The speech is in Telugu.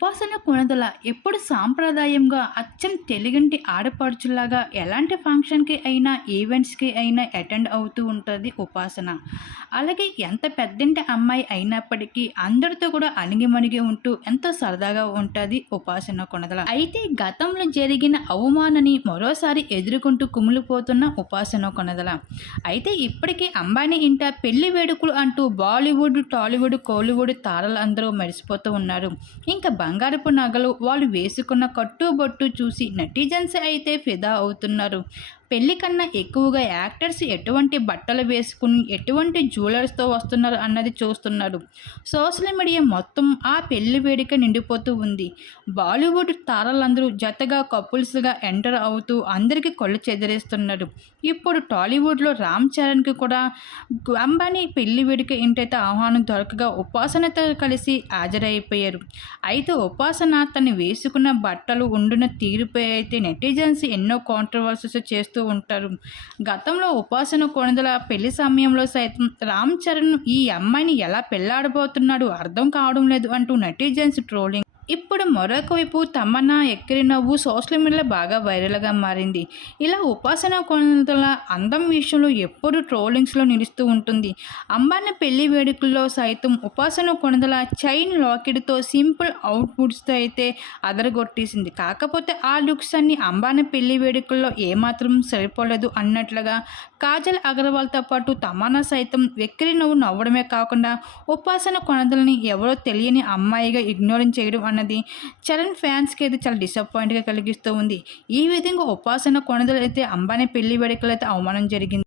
ఉపాసన కొనదల ఎప్పుడు సాంప్రదాయంగా అచ్చం తెలుగింటి ఆడపడుచులాగా ఎలాంటి ఫంక్షన్కి అయినా ఈవెంట్స్కి అయినా అటెండ్ అవుతూ ఉంటుంది ఉపాసన. అలాగే ఎంత పెద్దంటి అమ్మాయి అయినప్పటికీ అందరితో కూడా అణిగిమణిగి ఉంటూ ఎంతో సరదాగా ఉంటుంది ఉపాసన కొనదల. అయితే గతంలో జరిగిన అవమానని మరోసారి ఎదుర్కొంటూ కుమిలిపోతున్న ఉపాసన కొనదల. అయితే ఇప్పటికీ అంబానీ ఇంట పెళ్ళి వేడుకలు అంటూ బాలీవుడ్ టాలీవుడ్ కోలీవుడ్ తారలు అందరూ మెరిసిపోతూ ఉన్నారు. ఇంకా బంగారపు నగలు వాళ్ళు వేసుకున్న కట్టుబొట్టు చూసి నెటిజన్స్ అయితే ఫిదా అవుతున్నారు. పెళ్ళి కన్నా ఎక్కువగా యాక్టర్స్ ఎటువంటి బట్టలు వేసుకుని ఎటువంటి జ్యువెలర్స్తో వస్తున్నారు అన్నది చూస్తున్నారు సోషల్ మీడియా మొత్తం ఆ పెళ్ళి వేడుక నిండిపోతూ ఉంది. బాలీవుడ్ తారలందరూ జతగా కపుల్స్గా ఎంటర్ అవుతూ అందరికీ కళ్ళు చెదిరేస్తున్నారు. ఇప్పుడు టాలీవుడ్లో రామ్ చరణ్కి కూడా అంబానీ పెళ్ళి వేడుక ఏంటైతే ఆహ్వానం దొరకగా ఉపాసనతో కలిసి హాజరైపోయారు. అయితే ఉపాసన తను వేసుకున్న బట్టలు ఉండిన తీరుపై అయితే నెటిజన్స్ ఎన్నో కాంట్రవర్సీస్ చేస్తూ ఉంటారు. గతంలో ఉపాసన కొణిదల పెళ్ళి సమయంలో సైతం రామ్ చరణ్ ఈ అమ్మాయిని ఎలా పెళ్ళాడబోతున్నాడు అర్థం కావడం లేదు అంటూ నెటిజన్స్ ట్రోలింగ్ ఇప్పుడు మరొక వైపు తమన్నా ఎక్కిరి నవ్వు సోషల్ మీడియాలో బాగా వైరల్గా మారింది. ఇలా ఉపాసన కొనతల అందం విషయంలో ఎప్పుడు ట్రోలింగ్స్లో నిలుస్తూ ఉంటుంది. అంబానీ పెళ్ళి వేడుకల్లో సైతం ఉపాసన కొనదల చైన్ లాకెట్తో సింపుల్ అవుట్పుట్స్తో అయితే అదరగొట్టేసింది. కాకపోతే ఆ లుక్స్ అన్ని అంబానీ పెళ్ళి వేడుకల్లో ఏమాత్రం సరిపోలేదు అన్నట్లుగా కాజల్ అగర్వాల్తో పాటు తమానా సైతం వెక్కిరి నవ్వు నవ్వడమే కాకుండా ఉపాసన కొనదలని ఎవరో తెలియని అమ్మాయిగా ఇగ్నోరింగ్ చేయడం అన్న అన్నది. చరణ్ ఫ్యాన్స్కి అయితే చాలా డిసప్పాయింట్గా కలిగిస్తూ ఉంది. ఈ విధంగా ఉపాసన కొనదలు అయితే అంబానీ పెళ్ళి వేడుకలు అయితే అవమానం జరిగింది.